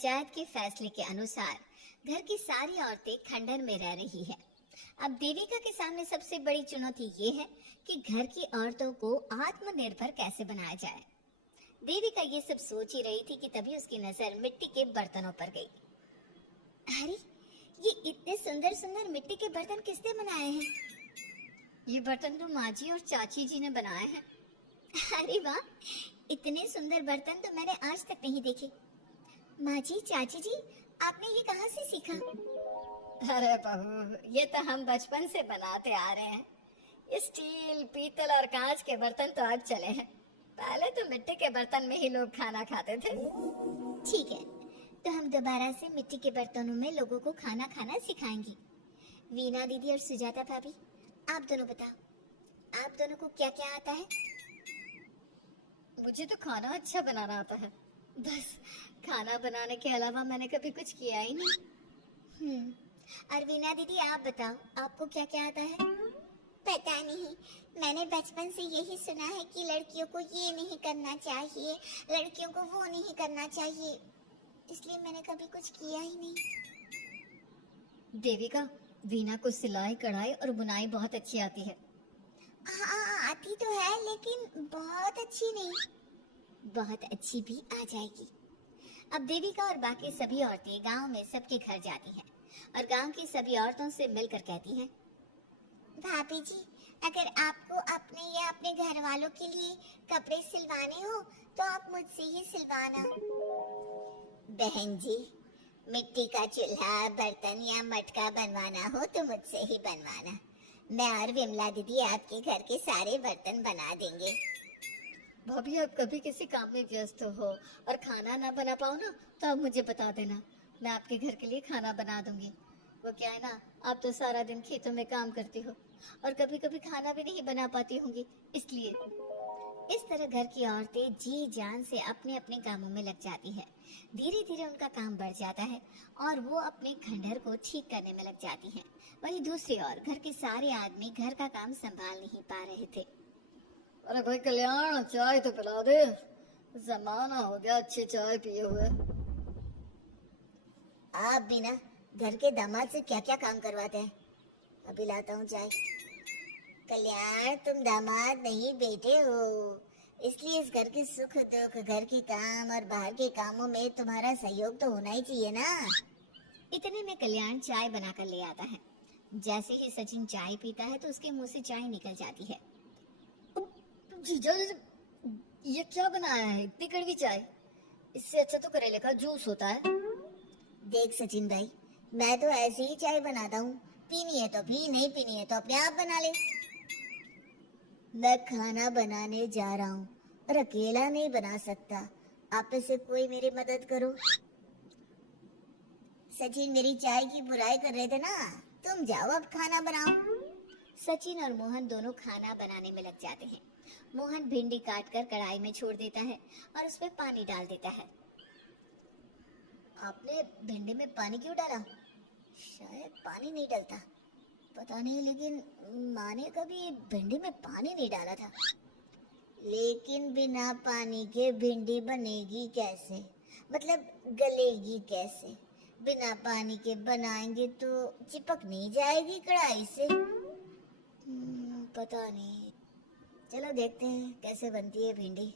पंचायत के फैसले के अनुसार घर की सारी औरतें खंडहर में रह रही है। अब देविका के सामने सबसे बड़ी चुनौती ये है कि घर की औरतों को आत्मनिर्भर कैसे बनाया जाए। देविका ये सब सोच ही रही थी कि तभी उसकी नजर मिट्टी के बर्तनों पर गई। अरे, ये इतने सुंदर सुंदर मिट्टी के बर्तन किसने बनाए हैं? ये बर्तन तो माँ जी और चाची जी ने बनाए हैं। अरे वाह, इतने सुंदर बर्तन तो मैंने आज तक नहीं देखे। माँ जी, चाची जी, आपने ये कहाँ से सीखा? अरे बहू, ये तो हम बचपन से बनाते आ रहे हैं। स्टील, पीतल और कांच के बर्तन तो अब चले हैं। पहले तो मिट्टी के बर्तन में ही लोग खाना खाते थे। ठीक है, तो हम दोबारा से मिट्टी के बर्तनों में लोगों को खाना खाना सिखाएंगे। वीना दीदी और सुजाता भाभी, आप दोनों बताओ, आप दोनों को क्या क्या आता है? मुझे तो खाना अच्छा बनाना आता है। बस खाना बनाने के अलावा मैंने कभी कुछ किया ही नहीं। और वीना दीदी, आप बताओ, आपको क्या क्या आता है? पता नहीं, मैंने बचपन से यही सुना है कि लड़कियों को ये नहीं करना चाहिए, लड़कियों को वो नहीं करना चाहिए, इसलिए मैंने कभी कुछ किया ही नहीं। देविका, वीना को सिलाई, कढ़ाई और बुनाई बहुत अच्छी आती है। हाँ, आती तो है, लेकिन बहुत अच्छी नहीं। बहुत अच्छी भी आ जाएगी। अब देविका और बाकी सभी औरतें गांव में सबके घर जाती हैं और गांव की सभी औरतों से मिलकर कहती हैं, भाभी जी, अगर आपको अपने या अपने घर वालों के लिए कपड़े सिलवाने हो तो आप मुझसे ही सिलवाना। बहन जी, मिट्टी का चूल्हा, बर्तन या मटका बनवाना हो तो मुझसे ही बनवाना। मैं और विमला दीदी आपके घर के सारे बर्तन बना देंगे। भाभी, आप कभी किसी काम में व्यस्त हो और खाना ना बना पाओ ना, तो आप मुझे बता देना, मैं आपके घर के लिए खाना बना दूंगी। वो क्या है ना, आप तो सारा दिन खेतों में काम करती हो और कभी कभी खाना भी नहीं बना पाती होंगी, इसलिए। इस तरह घर की औरतें जी जान से अपने अपने कामों में लग जाती है। धीरे धीरे उनका काम बढ़ जाता है और वो अपने खंडहर को ठीक करने में लग जाती हैं। वहीं दूसरी ओर घर के सारे आदमी घर का काम संभाल नहीं पा रहे थे। अरे भाई कल्याण, चाय तो पिला दे, जमाना हो गया अच्छी चाय पिए हुए। आप भी ना घर के दामाद से क्या क्या काम करवाते हैं? अभी लाता हूँ चाय। कल्याण, तुम दामाद नहीं बेटे हो, इसलिए इस घर के सुख दुख, घर के काम और बाहर के कामों में तुम्हारा सहयोग तो होना ही चाहिए ना। इतने में कल्याण चाय बनाकर ले आता है। जैसे ही सचिन चाय पीता है तो उसके मुंह से चाय निकल जाती है। जीजा, ये क्या बनाया है, इतनी कड़वी चाय? इससे अच्छा तो करेले का जूस होता है। देख सचिन भाई, मैं तो ऐसे ही चाय बनाता हूँ, पीनी है तो पी, नहीं पीनी है तो अपने आप बना ले। मैं खाना बनाने जा रहा हूँ और अकेला नहीं बना सकता, आप में से कोई मेरी मदद करो। सचिन मेरी चाय की बुराई कर रहे थे ना, तुम जाओ अब खाना बनाओ। सचिन और मोहन दोनों खाना बनाने में लग जाते हैं। मोहन भिंडी काटकर कढ़ाई में छोड़ देता है और उसमें पानी डाल देता है। आपने भिंडी में पानी क्यों डाला? शायद पानी नहीं डलता, पता नहीं, लेकिन माँ ने कभी भिंडी में पानी नहीं डाला था। लेकिन बिना पानी के भिंडी बनेगी कैसे, मतलब गलेगी कैसे? बिना पानी के बनाएंगे तो चिपक नहीं जाएगी कढ़ाई से? पता नहीं, चलो देखते हैं कैसे बनती है भिंडी।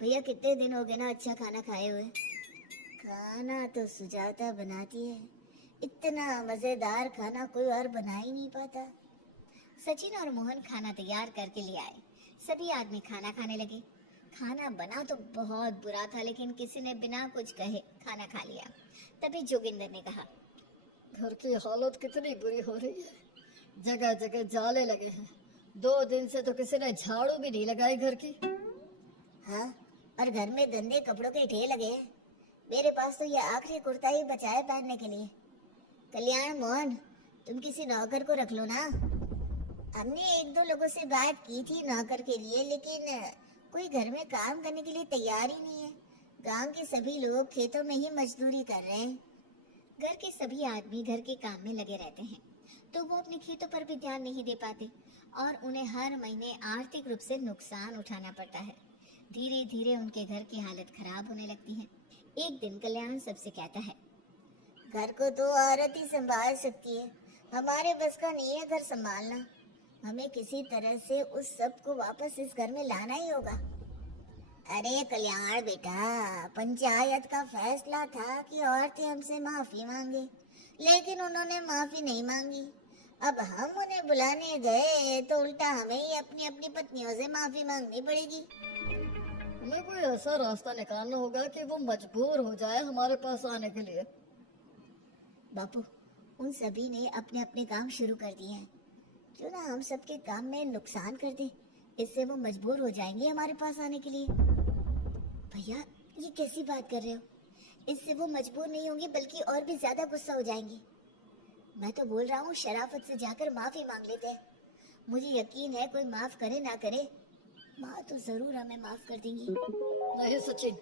भैया, कितने दिन हो गए ना अच्छा खाना खाए हुए। खाना तो सुजाता बनाती है, इतना मजेदार खाना कोई और बना ही नहीं पाता। सचिन और मोहन खाना तैयार करके ले आए। सभी आदमी खाना खाने लगे। खाना बना तो बहुत बुरा था, लेकिन किसी ने बिना कुछ कहे खाना खा लिया। तभी जोगिंदर ने कहा, घर की हालत कितनी बुरी हो रही है, जगह जगह जाले लगे हैं, 2 दिन से तो किसी ने झाड़ू भी नहीं लगाई घर की। हाँ, और घर में गंदे कपड़ों के ढेर लगे हैं। मेरे पास तो ये आखिरी कुर्ता ही बचा है पहनने के लिए। कल्याण, मोहन, तुम किसी नौकर को रख लो ना। हमने 1-2 लोगों से बात की थी नौकर के लिए, लेकिन कोई घर में काम करने के लिए तैयार ही नहीं है। गांव के सभी लोग खेतों में ही मजदूरी कर रहे हैं। घर के सभी आदमी घर के काम में लगे रहते हैं, तो वो अपने खेतों पर भी ध्यान नहीं दे पाते और उन्हें हर महीने आर्थिक रूप से नुकसान उठाना पड़ता है। धीरे धीरे उनके घर की हालत खराब होने लगती है। एक दिन कल्याण सबसे कहता है, घर को तो औरत ही संभाल सकती है, हमारे बस का नहीं है घर संभालना। हमें किसी तरह से उस सब को वापस इस घर में लाना ही होगा। अरे कल्याण बेटा, पंचायत का फैसला था कि औरतें हमसे माफी मांगे, लेकिन उन्होंने माफी नहीं मांगी। अब हम उन्हें बुलाने गए तो उल्टा हमें ही अपनी अपनी पत्नियों से माफी मांगनी पड़ेगी। हमें कोई ऐसा रास्ता निकालना होगा कि वो मजबूर हो जाए हमारे पास आने के लिए। बापू, उन सभी ने अपने अपने काम शुरू कर दिए हैं, क्यों ना हम सबके काम में नुकसान कर दें, इससे वो मजबूर हो जाएंगे हमारे पास आने के लिए। भैया, ये कैसी बात कर रहे हो? इससे वो मजबूर नहीं होंगे बल्कि और भी ज्यादा गुस्सा हो जाएंगे। मैं तो बोल रहा हूँ शराफत से जाकर माफी मांग लेते हैं। मुझे यकीन है कोई माफ करे ना करे, माँ तो जरूर हमें माफ कर देंगी। नहीं सचिन,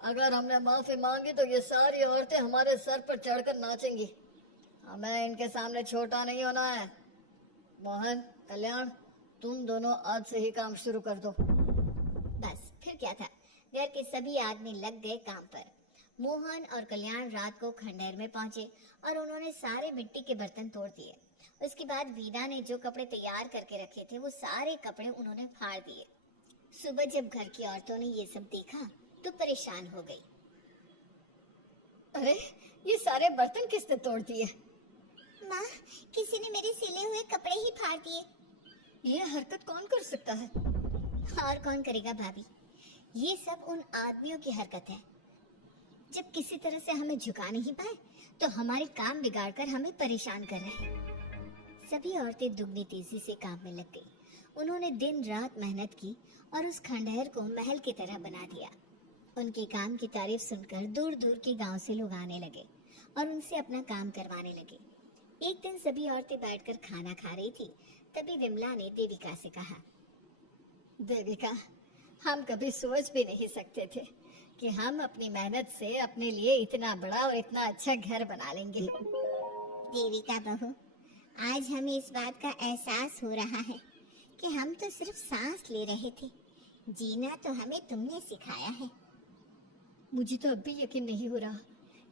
अगर हमने माफी मांगी तो ये सारी औरतें हमारे सर पर चढ़कर नाचेंगी। हमें इनके सामने छोटा नहीं होना है। मोहन, कल्याण, तुम दोनों आज से ही काम शुरू कर दो। बस फिर क्या था, घर के सभी आदमी लग गए काम पर। मोहन और कल्याण रात को खंडहर में पहुंचे और उन्होंने सारे मिट्टी के बर्तन तोड़ दिए। उसके बाद वीणा ने जो कपड़े तैयार करके रखे थे वो सारे कपड़े उन्होंने फाड़ दिए। सुबह जब घर की औरतों ने ये सब देखा तो परेशान हो गई। अरे, ये सारे बर्तन किसने तोड़ दिए? माँ, किसी ने मेरे सिले हुए कपड़े ही फाड़ दिए। ये हरकत कौन कर सकता है? और कौन करेगा भाभी, ये सब उन आदमियों की हरकत है। जब किसी तरह से हमें झुका नहीं पाए तो हमारे काम बिगाड़कर हमें परेशान कर रहे हैं। सभी औरतें दुगनी तेजी से काम में लग गई। उन्होंने दिन रात मेहनत की और उस खंडहर को महल की तरह बना दिया। उनके काम की तारीफ सुनकर दूर दूर के गांव से लोग आने लगे और उनसे अपना काम करवाने लगे। एक दिन सभी औरतें बैठकर खाना खा रही थी, तभी विमला ने देविका से कहा, देविका, हम कभी सोच भी नहीं सकते थे कि हम अपनी मेहनत से अपने लिए इतना बड़ा और इतना अच्छा घर बना लेंगे। देविका बहू, आज हमें इस बात का एहसास हो रहा है कि हम तो सिर्फ सांस ले रहे थे, जीना तो हमें तुमने सिखाया है। मुझे तो अब भी यकीन नहीं हो रहा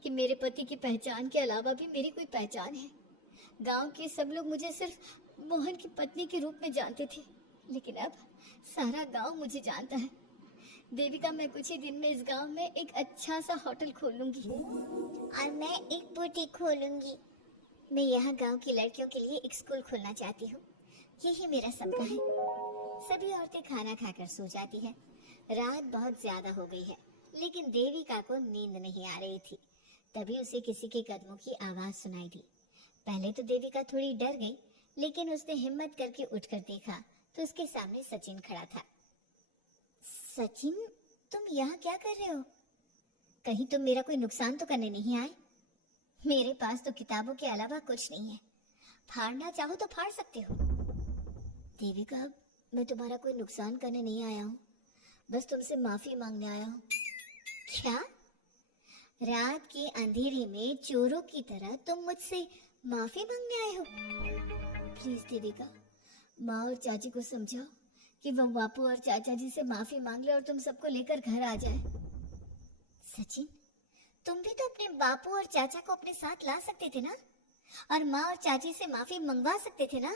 कि मेरे पति की पहचान के अलावा भी मेरी कोई पहचान है। गांव के सब लोग मुझे सिर्फ मोहन की पत्नी के रूप में जानते थे, लेकिन अब सारा गांव मुझे जानता है। देविका, मैं कुछ ही दिन में इस गांव में एक अच्छा सा होटल खोल लूंगी और मैं एक बुटीक खोलूंगी। मैं यहाँ गांव की लड़कियों के लिए एक स्कूल खोलना चाहती हूँ, यही मेरा सपना है। सभी औरतें खाना खाकर सो जाती है। रात बहुत ज्यादा हो गई है, लेकिन देविका को नींद नहीं आ रही थी। तभी उसे किसी के कदमों की आवाज सुनाई दी। पहले तो देविका थोड़ी डर गई, लेकिन उसने हिम्मत करके उठकर देखा तो उसके सामने सचिन खड़ा था। सचिन, तुम यहाँ क्या कर रहे हो? कहीं तुम मेरा कोई नुकसान तो करने नहीं आए? मेरे पास तो किताबों के अलावा कुछ नहीं है, फाड़ना चाहो तो फाड़ सकते हो। देविका, मैं तुम्हारा कोई नुकसान करने नहीं आया हूँ, बस तुमसे माफी मांगने आया हूँ। क्या? रात के अंधेरे में चोरों की तरह तुम मुझसे माफी मांगने आए हो? प्लीज देविका, माँ और चाची को समझाओ कि वो बापू और चाचा जी से माफी मांग ले और तुम सबको लेकर घर आ जाए। सचिन, तुम भी तो अपने बापू और चाचा को अपने साथ ला सकते थे ना, और माँ और चाची से माफी मंगवा सकते थे ना।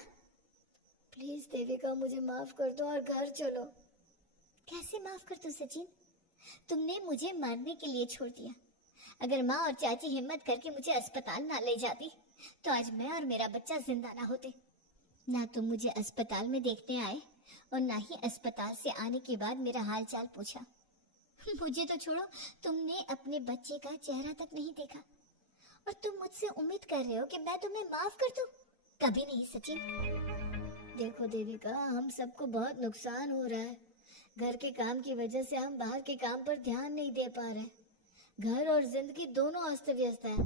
प्लीज देविका, मुझे माफ कर दो और घर चलो। कैसे माफ कर दूं सचिन? तुमने मुझे मारने के लिए छोड़ दिया। अगर माँ और चाची हिम्मत करके मुझे अस्पताल ना ले जाती तो आज मैं और मेरा बच्चा जिंदा ना होते। ना तुम मुझे अस्पताल में देखने आए और ना ही अस्पताल से आने के बाद मेरा हाल चाल पूछा। मुझे तो छोड़ो, तुमने अपने बच्चे का चेहरा तक नहीं देखा और तुम मुझसे उम्मीद कर रहे हो कि मैं तुम्हें माफ कर दूं? कभी नहीं सचिन। देखो देविका, हम सबको बहुत नुकसान हो रहा है। घर के काम की वजह से हम बाहर के काम पर ध्यान नहीं दे पा रहे। घर और जिंदगी दोनों अस्त व्यस्त है।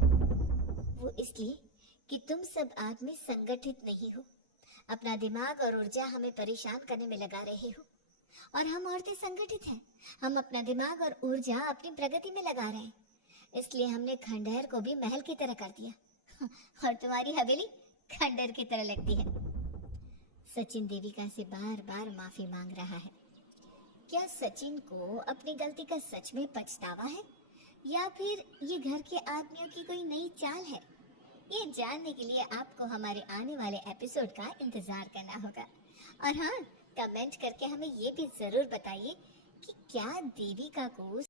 वो इसलिए कि तुम सब आदमी संगठित नहीं हो, अपना दिमाग और ऊर्जा हमें परेशान करने में लगा रहे हो। और हम औरतें संगठित हैं, हम अपना दिमाग और ऊर्जा अपनी प्रगति में लगा रहे हैं। इसलिए हमने खंडहर को भी महल की तरह कर दिया और तुम्हारी हवेली खंडहर की तरह लगती है। सचिन देविका से बार बार माफी मांग रहा है। क्या सचिन को अपनी गलती का सच में पछतावा है या फिर ये घर के आदमियों की कोई नई चाल है? ये जानने के लिए आपको हमारे आने वाले एपिसोड का इंतजार करना होगा। और हाँ, कमेंट करके हमें ये भी जरूर बताइए कि क्या देविका को